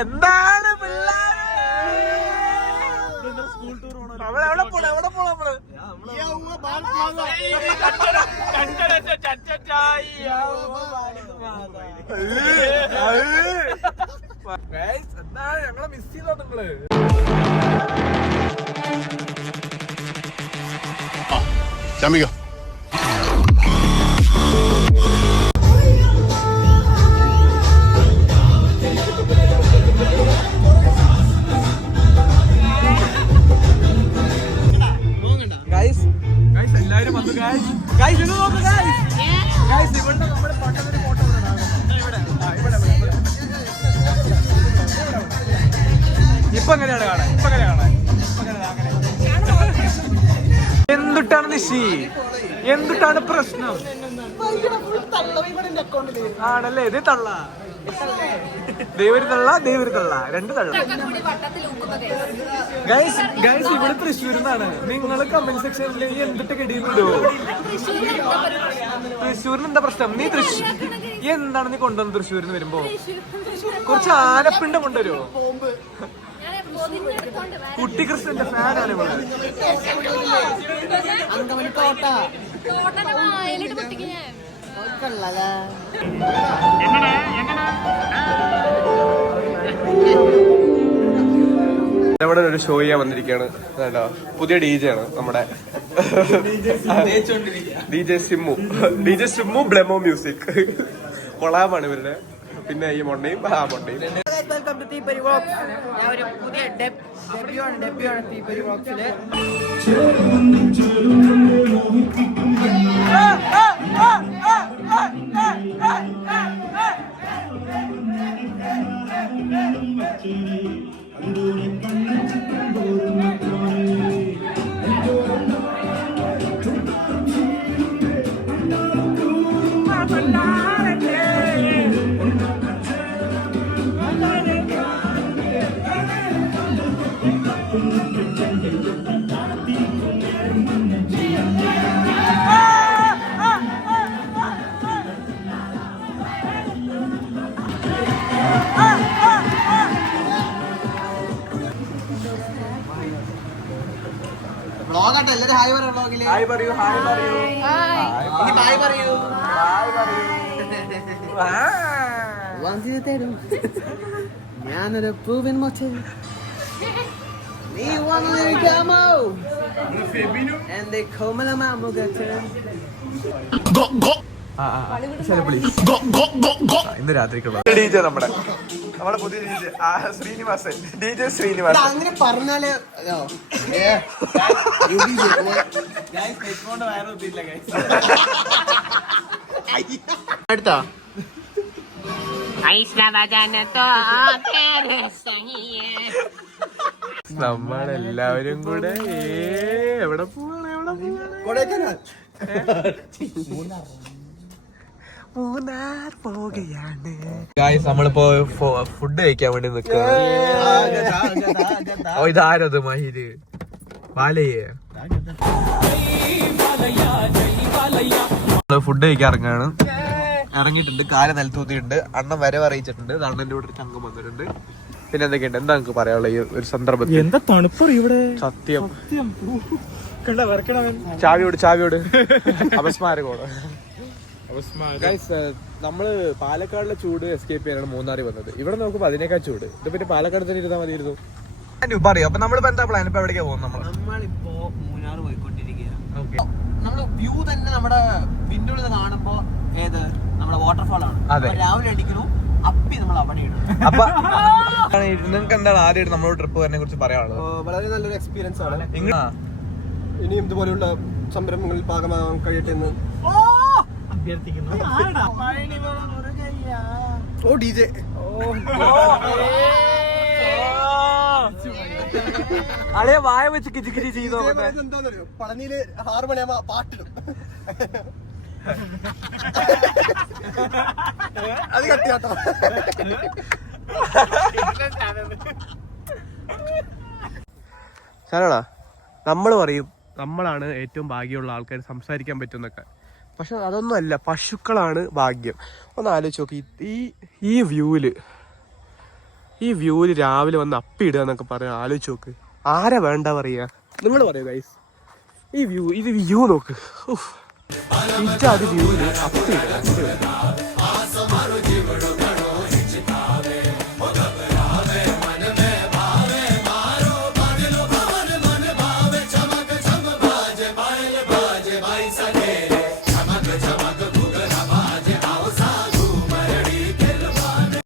എന്താണ് ഞങ്ങളെ മിസ് ചെയ്തോ നിങ്ങള്. ചമ്മിക്കോ എല്ലാരും വന്നു. ഇത് നോക്ക് ഇവിടെ നമ്മുടെ പട്ടണത്തിന് ഫോട്ടോ ഇപ്പൊ എങ്ങനെയാണ് കാണാൻ? എന്തുട്ടാണ് നിശി? എന്തുട്ടാണ് പ്രശ്നം? ആണല്ലേ? ഇത് തള്ള ദൈവര് തള്ള രണ്ട് തള്ള. ഗൈസ് ഇവിടെ തൃശ്ശൂരിന്നാണ്. നിങ്ങൾ കമന്റ് സെക്ഷനിൽ എന്തിട്ട് കെടിയുന്നുണ്ടോ? തൃശ്ശൂരിന് എന്താ പ്രശ്നം? നീ എന്താണ് നീ കൊണ്ടുവന്ന് തൃശ്ശൂരിന്ന് വരുമ്പോ? കുറച്ച് ആനപ്പിണ്ട കൊണ്ടുവരുമോ? കുട്ടി കൃഷ്ണന്റെ ഫാനാണ് ഇവിടെ. ഇവിടെ ഒരു ഷോ ചെയ്യാൻ വന്നിരിക്കുകയാണ്. കേട്ടോ, പുതിയ DJ ആണ് നമ്മുടെ DJ സിമ്മു ബ്ലെമോ മ്യൂസിക് കൊളാബാണ് ഇവരുടെ. പിന്നെ ഈ മൊണ്ണയും വെൽക്കം ടു തീപ്പരി വ്ളോഗ്സ്. ഞാൻ ഒരു പുതിയ ഡെബ്യൂ ആണ് തീപ്പരി വ്ളോഗ്സില്. എല്ലാരും ഹായ് പറയൂ. ഞാനൊരു പൂവിൻ മൊച്ച നീ വന്നിരിക്കാമോ എന്റെ കോമലമാമുഖത്ത്. ഇന്ന് രാത്രിക്കുള്ള DJ നമ്മുടെ പുതിയ ശ്രീനിവാസൻ. DJ ശ്രീനിവാസൻ അങ്ങനെ പറഞ്ഞാല് അടുത്താ നമ്മളെല്ലാവരും കൂടെ എവിടെ പോവാണ്? മൂന്നാർ പോവുകയാണ്. ഗായ്സ്, നമ്മളിപ്പോ ഫുഡ് കഴിക്കാൻ വേണ്ടി നിൽക്കുക. ഇതാരത് മഹിര് ബാലയെ ഫുഡ് കഴിക്കാൻ ഇറങ്ങിയിട്ടുണ്ട്. കാല് നിലത്തൂത്തിയിട്ടുണ്ട്. അണ്ണൻ വരവ് അറിയിച്ചിട്ടുണ്ട്. അണ്ണന്റെ കൂടെ ഒരു ചങ്കം വന്നിട്ടുണ്ട്. പിന്നെ എന്തൊക്കെയുണ്ട്? എന്താ നിങ്ങൾക്ക് പറയാനുള്ള ഈ ഒരു സന്ദർഭത്തിൽ? എന്താ തണുപ്പ് ഇവിടെ. സത്യം ചാവിയോട് അപസ്മാരകോട്. നമ്മള് പാലക്കാടിലെ ചൂട് എസ്കേപ്പ് ചെയ്യാനാണ് മൂന്നാറിൽ വന്നത്. ഇവിടെ നോക്കുമ്പോ അതിനേക്കാൾ ചൂട്. ഇത് പിന്നെ പാലക്കാട് തന്നെ ഇരുന്നാൽ മതിയിരുന്നു. പറയോ അപ്പൊ നമ്മളിപ്പോ എന്താ പ്ലാൻ? ഇപ്പൊ എവിടേക്കാ പോകുന്നത്? നമ്മളിപ്പോ മൂന്നാർ പോയിക്കൊണ്ടിരിക്കുകയാണ്. നമ്മള് വ്യൂ തന്നെ നമ്മുടെ വിൻഡോയിൽ നിന്ന് കാണുമ്പോ നമ്മുടെ വാട്ടർഫാൾ ആണ്. രാവിലെ അടിക്കുന്നു അപ്പി നമ്മൾ അവിടെ ഇടും. അപ്പൊ നിങ്ങൾക്ക് എന്താണ് ആദ്യമായിട്ട് നമ്മളോട് ട്രിപ്പ് വരുന്നതിനെ കുറിച്ച് പറയാനുള്ളത്? വളരെ നല്ലൊരു എക്സ്പീരിയൻസ് ആണ്. ഇനിയും ഇതുപോലെയുള്ള സംരംഭങ്ങളിൽ ഭാഗമാകാൻ കഴിയട്ടെ എന്ന് അഭ്യർത്ഥിക്കുന്നു. ഓ DJ അളെ വായ വെച്ച് കിച്ചിക്കിരി ചെയ്തോ. എന്താന്നറിയോ, പളനിയില് 6 മണിയാകുമ്പോ പാട്ടിടും. അത് കട്ടിയാട്ടോ. സാറാടാ, നമ്മൾ പറയും നമ്മളാണ് ഏറ്റവും ഭാഗ്യമുള്ള ആൾക്കാർ, സംസാരിക്കാൻ പറ്റുന്നൊക്കെ. പക്ഷെ അതൊന്നും അല്ല, പശുക്കളാണ് ഭാഗ്യം. ഒന്ന് ആലോചിച്ച് നോക്കി, ഈ വ്യൂവില് ഈ വ്യൂവിൽ രാവിലെ വന്ന് അപ്പി ഇടുക എന്നൊക്കെ പറയാം. ആലോചിച്ച് നോക്ക്, ആരാ വേണ്ട പറയാ? നിങ്ങൾ പറയൂ ഗൈസ്, ഈ വ്യൂ നോക്ക്. അത് വ്യൂവില് അപ്പി ഇടുക.